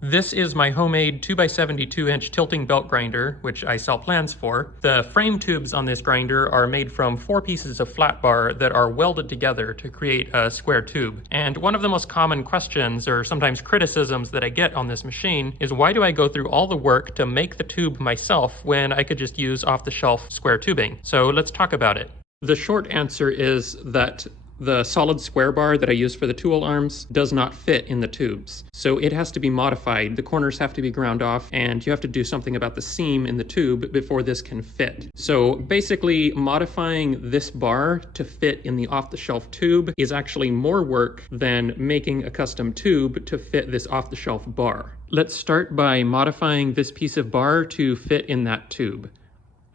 This is my homemade 2x72-inch tilting belt grinder, which I sell plans for. The frame tubes on this grinder are made from 4 pieces of flat bar that are welded together to create a square tube. And one of the most common questions, or sometimes criticisms that I get on this machine, is why do I go through all the work to make the tube myself when I could just use off-the-shelf square tubing? So let's talk about it. The short answer is that the solid square bar that I use for the tool arms does not fit in the tubes. So it has to be modified. The corners have to be ground off, and you have to do something about the seam in the tube before this can fit. So basically, modifying this bar to fit in the off-the-shelf tube is actually more work than making a custom tube to fit this off-the-shelf bar. Let's start by modifying this piece of bar to fit in that tube.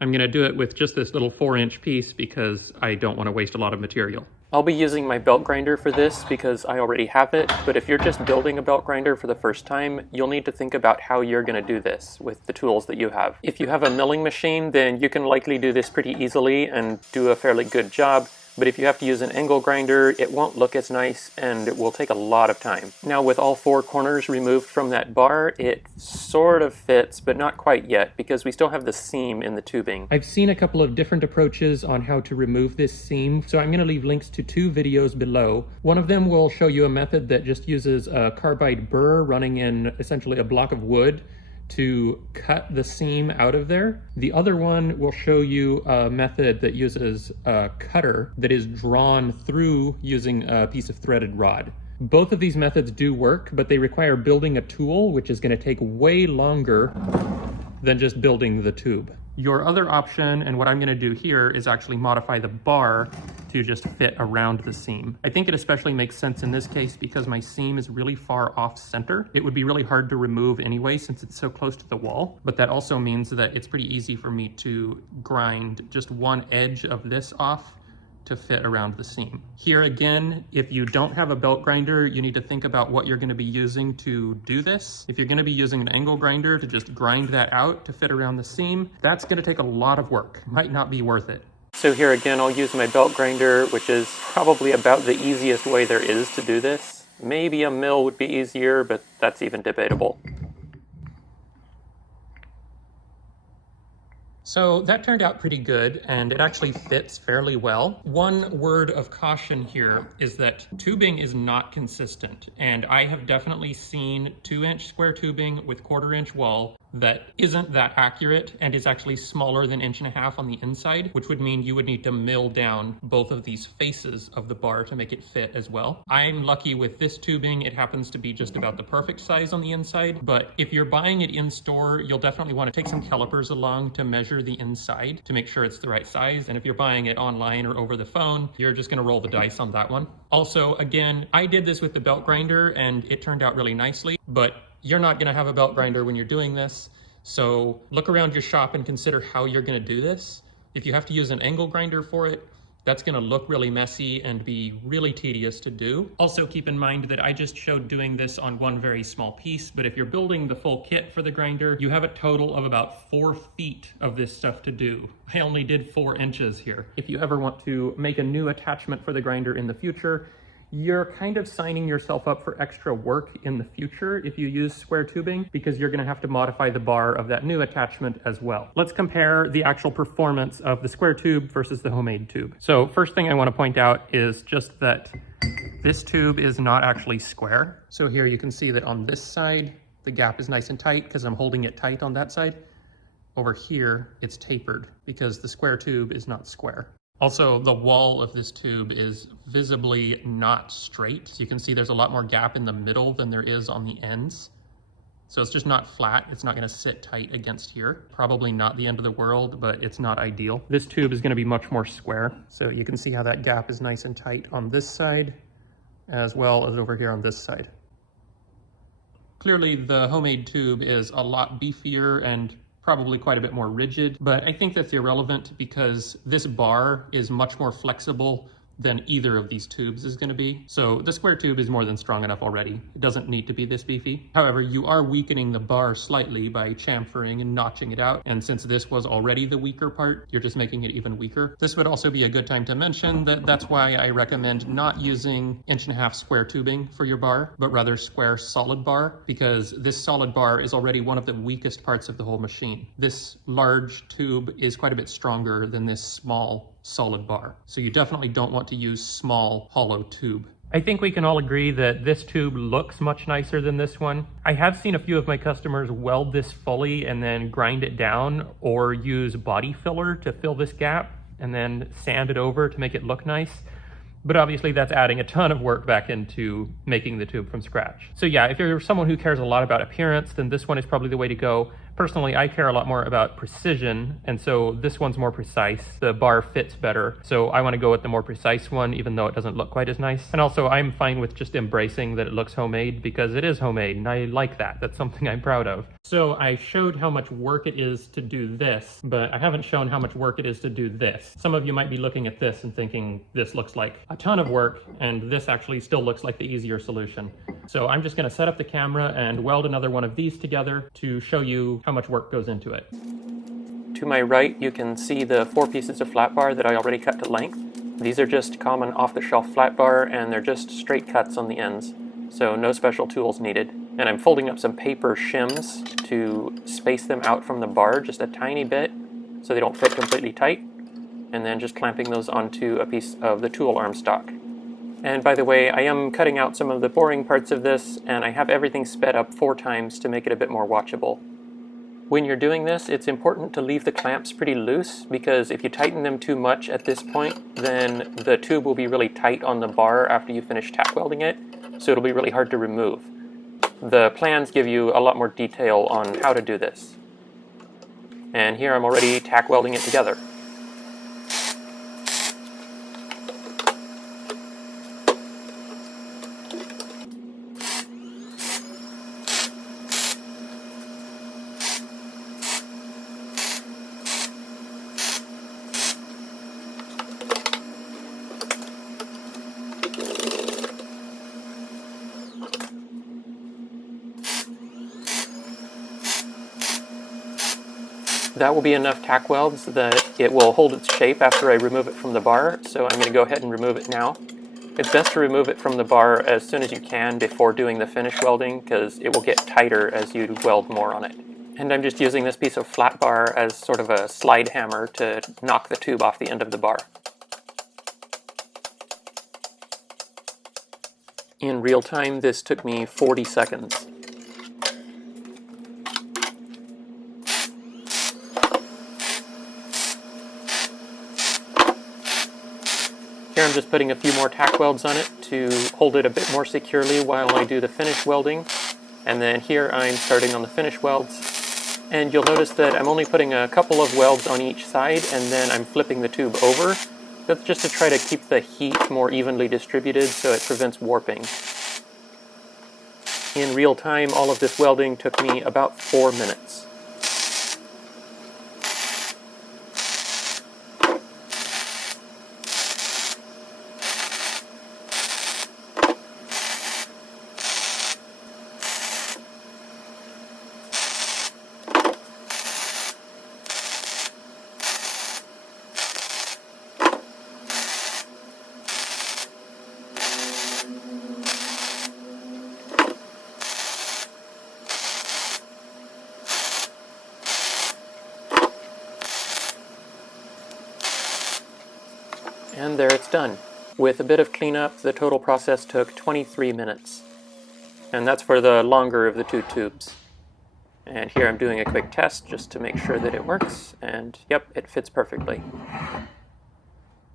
I'm going to do it with just this little 4-inch piece because I don't want to waste a lot of material. I'll be using my belt grinder for this because I already have it, but if you're just building a belt grinder for the first time, you'll need to think about how you're going to do this with the tools that you have. If you have a milling machine, then you can likely do this pretty easily and do a fairly good job. But if you have to use an angle grinder, it won't look as nice and it will take a lot of time. Now with all 4 corners removed from that bar, it sort of fits, but not quite yet because we still have the seam in the tubing. I've seen a couple of different approaches on how to remove this seam, so I'm going to leave links to 2 videos below. One of them will show you a method that just uses a carbide burr running in essentially a block of wood to cut the seam out of there. The other one will show you a method that uses a cutter that is drawn through using a piece of threaded rod. Both of these methods do work, but they require building a tool, which is going to take way longer than just building the tube. Your other option, and what I'm going to do here, is actually modify the bar to just fit around the seam. I think it especially makes sense in this case because my seam is really far off center. It would be really hard to remove anyway since it's so close to the wall, but that also means that it's pretty easy for me to grind just one edge of this off to fit around the seam. Here again, if you don't have a belt grinder, you need to think about what you're going to be using to do this. If you're going to be using an angle grinder to just grind that out to fit around the seam, that's going to take a lot of work. Might not be worth it. So here again, I'll use my belt grinder, which is probably about the easiest way there is to do this. Maybe a mill would be easier, but that's even debatable. So that turned out pretty good, and it actually fits fairly well. One word of caution here is that tubing is not consistent, and I have definitely seen 2-inch square tubing with 1/4-inch wall that isn't that accurate and is actually smaller than 1.5 inches on the inside, which would mean you would need to mill down both of these faces of the bar to make it fit as well. I'm lucky with this tubing. It happens to be just about the perfect size on the inside, but if you're buying it in store, you'll definitely want to take some calipers along to measure the inside to make sure it's the right size. And if you're buying it online or over the phone, you're just going to roll the dice on that one. Also, again, I did this with the belt grinder and it turned out really nicely, but you're not going to have a belt grinder when you're doing this. So look around your shop and consider how you're going to do this. If you have to use an angle grinder for it, that's going to look really messy and be really tedious to do. Also keep in mind that I just showed doing this on one very small piece, but if you're building the full kit for the grinder, you have a total of about 4 feet of this stuff to do. I only did 4 inches here. If you ever want to make a new attachment for the grinder in the future, you're kind of signing yourself up for extra work in the future if you use square tubing, because you're going to have to modify the bar of that new attachment as well. Let's compare the actual performance of the square tube versus the homemade tube. So first thing I want to point out is just that this tube is not actually square. So here you can see that on this side, the gap is nice and tight because I'm holding it tight on that side. Over here, it's tapered because the square tube is not square. Also, the wall of this tube is visibly not straight. So you can see there's a lot more gap in the middle than there is on the ends. So it's just not flat. It's not going to sit tight against here. Probably not the end of the world, but it's not ideal. This tube is going to be much more square. So you can see how that gap is nice and tight on this side, as well as over here on this side. Clearly, the homemade tube is a lot beefier and probably quite a bit more rigid, but I think that's irrelevant because this bar is much more flexible than either of these tubes is going to be. So the square tube is more than strong enough already. It doesn't need to be this beefy. However, you are weakening the bar slightly by chamfering and notching it out. And since this was already the weaker part, you're just making it even weaker. This would also be a good time to mention that that's why I recommend not using 1.5" square tubing for your bar, but rather square solid bar, because this solid bar is already one of the weakest parts of the whole machine. This large tube is quite a bit stronger than this small solid bar. So you definitely don't want to use small hollow tube. I think we can all agree that this tube looks much nicer than this one. I have seen a few of my customers weld this fully and then grind it down, or use body filler to fill this gap and then sand it over to make it look nice. But obviously that's adding a ton of work back into making the tube from scratch. So yeah, if you're someone who cares a lot about appearance, then this one is probably the way to go. Personally, I care a lot more about precision, and so this one's more precise. The bar fits better, so I want to go with the more precise one, even though it doesn't look quite as nice. And also, I'm fine with just embracing that it looks homemade, because it is homemade, and I like that. That's something I'm proud of. So I showed how much work it is to do this, but I haven't shown how much work it is to do this. Some of you might be looking at this and thinking this looks like a ton of work, and this actually still looks like the easier solution. So I'm just going to set up the camera and weld another one of these together to show you how much work goes into it. To my right, you can see the 4 pieces of flat bar that I already cut to length. These are just common off-the-shelf flat bar, and they're just straight cuts on the ends, so no special tools needed. And I'm folding up some paper shims to space them out from the bar just a tiny bit so they don't fit completely tight, and then just clamping those onto a piece of the tool arm stock. And by the way, I am cutting out some of the boring parts of this, and I have everything sped up 4 times to make it a bit more watchable. When you're doing this, it's important to leave the clamps pretty loose, because if you tighten them too much at this point, then the tube will be really tight on the bar after you finish tack welding it, so it'll be really hard to remove. The plans give you a lot more detail on how to do this. And here I'm already tack welding it together. That will be enough tack welds that it will hold its shape after I remove it from the bar, so I'm going to go ahead and remove it now. It's best to remove it from the bar as soon as you can before doing the finish welding, because it will get tighter as you weld more on it. And I'm just using this piece of flat bar as sort of a slide hammer to knock the tube off the end of the bar. In real time, this took me 40 seconds. Here I'm just putting a few more tack welds on it to hold it a bit more securely while I do the finish welding. And then here I'm starting on the finish welds. And you'll notice that I'm only putting a couple of welds on each side, and then I'm flipping the tube over. That's just to try to keep the heat more evenly distributed so it prevents warping. In real time, all of this welding took me about 4 minutes. And there it's done. With a bit of cleanup, the total process took 23 minutes. And that's for the longer of the 2 tubes. And here I'm doing a quick test just to make sure that it works, and yep, it fits perfectly.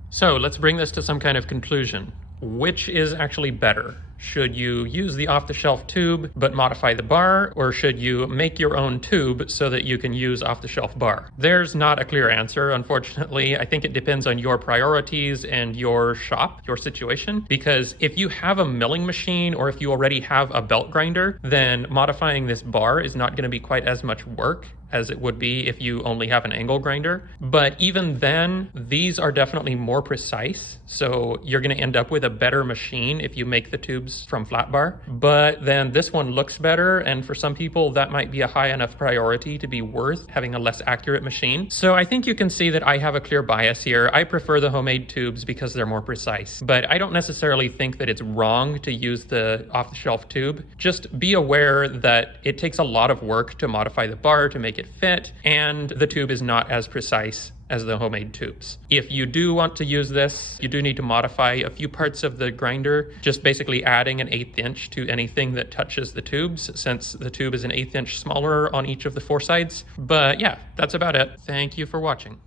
So let's bring this to some kind of conclusion. Which is actually better? Should you use the off-the-shelf tube but modify the bar, or should you make your own tube so that you can use off-the-shelf bar? There's not a clear answer, unfortunately. I think it depends on your priorities and your shop, your situation, because if you have a milling machine or if you already have a belt grinder, then modifying this bar is not going to be quite as much work. as it would be if you only have an angle grinder. But even then, these are definitely more precise. So you're going to end up with a better machine if you make the tubes from flat bar. But then this one looks better. And for some people, that might be a high enough priority to be worth having a less accurate machine. So I think you can see that I have a clear bias here. I prefer the homemade tubes because they're more precise. But I don't necessarily think that it's wrong to use the off-the-shelf tube. Just be aware that it takes a lot of work to modify the bar to make it fit, and the tube is not as precise as the homemade tubes. If you do want to use this, you do need to modify a few parts of the grinder, just basically adding an 1/8 inch to anything that touches the tubes, since the tube is an 1/8 inch smaller on each of the 4 sides. But yeah, that's about it. Thank you for watching.